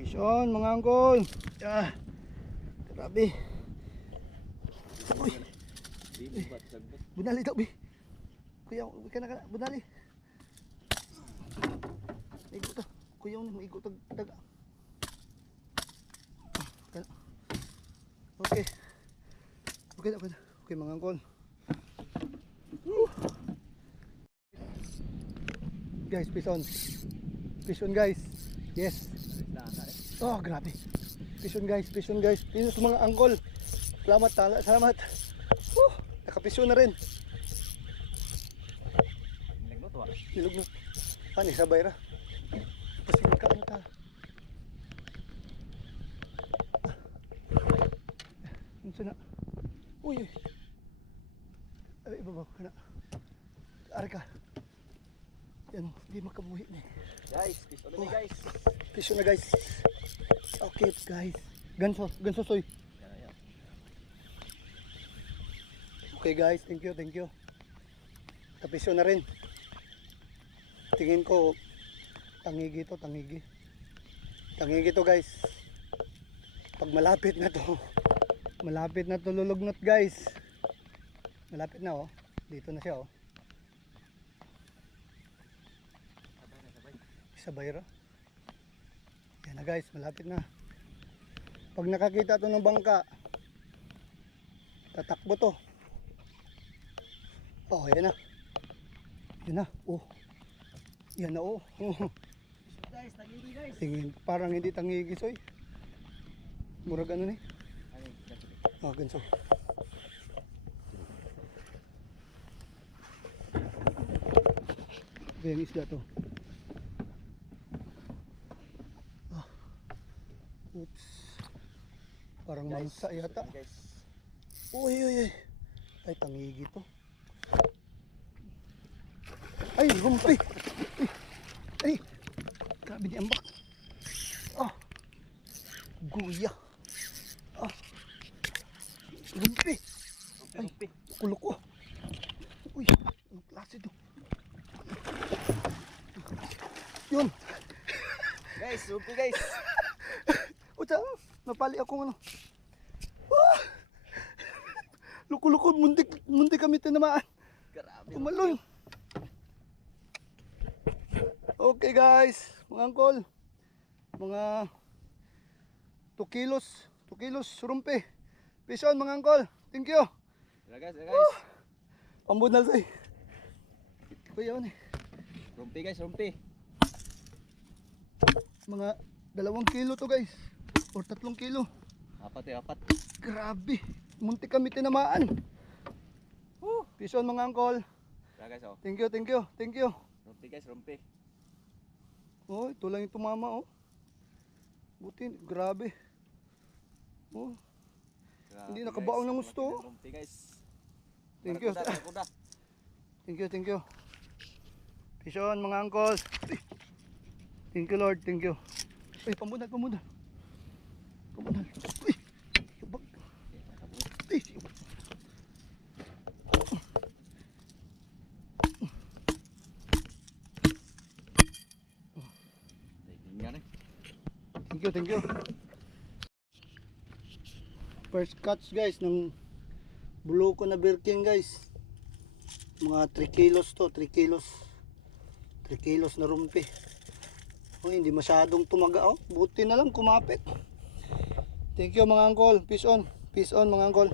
Fish on mga angkol. Ah, grabe. Uy. Bunali daw, bi. Kuya, uwi ka na, bunali. Maigo to. Kuya, maigo to daga. Okay. Okay, okay. Okay mga angkol. Guys, fish on. Fish on guys. Yes. Oh, grabe. Fish on guys, fish on guys. Pinos mga angkol. Salamat, salamat. Nakapisyo na rin. Nilugnot. Ani, sabay ra. Pasigil ka, ano ta. Ano na? Uy, uy. Ay, ibabaw ka na. Ari ka. Yan, hindi makabuhi na eh. Guys, fish on na guys. Fish on na guys. Okay guys. Ganso soy. Okay guys, thank you, thank you. Kapisyo na rin. Tingin ko tangigi to, tangigi. Tangigi to guys. Pag malapit na to lulugnot guys. Malapit na oh. Dito na siya oh. Sabay ra. Yan na guys, malapit na. Pag nakakita to ng bangka, tatakbo to. Oh, yan na. Yan na. Oh. Yan na oh. Guys, tangigi guys. Tingin, parang hindi tangigi soy. Murag ano ni? Oh, ganso. Ganyan isda to. Oh. Oops. Parang mangsa yata. Uy, uy, uy. Ay, tangigi to. Ay, rumpi. Ay, grabe di ambak. Oh. Guya. Oh. Rumpi. Ay, kulok ko. Uy, anong klase to? Yun. Guys, rumpi guys. Uta, napali ako ano. Luko-luko, muntik kami tinamaan. Grabe. Tumalon. Okay guys, mga angkol. Mga 2 kilos rumpi. Fish on mga angkol. Thank you. Guys, guys. Pambunal say. Kuya ni. Rumpi guys, rumpi. Mga 2 kilo to guys. Or 3 kilo. Apat. Grabe. Muntik kami tinamaan. Fish on mga angkol. Guys, oh. Thank you, thank you, thank you. Rumpi guys, rumpi. Oh, ito lang yung tumama oh. Buti, grabe. Oh, Grabe, hindi nakabaon ng gusto. Rumpi guys. Thank you. Kuda. Thank you. Fish on mga angkol. Thank you Lord, thank you. Ay, pambunal. Uy, yabag. Ay, yabag. Thank you. First catch guys ng buluko na birking guys. Mga 3 kilos to, 3 kilos. 3 kilos na rumpi. Oh, hindi masyadong tumaga oh. Buti na lang kumapit. Thank you mga angkol. Peace on mga angkol.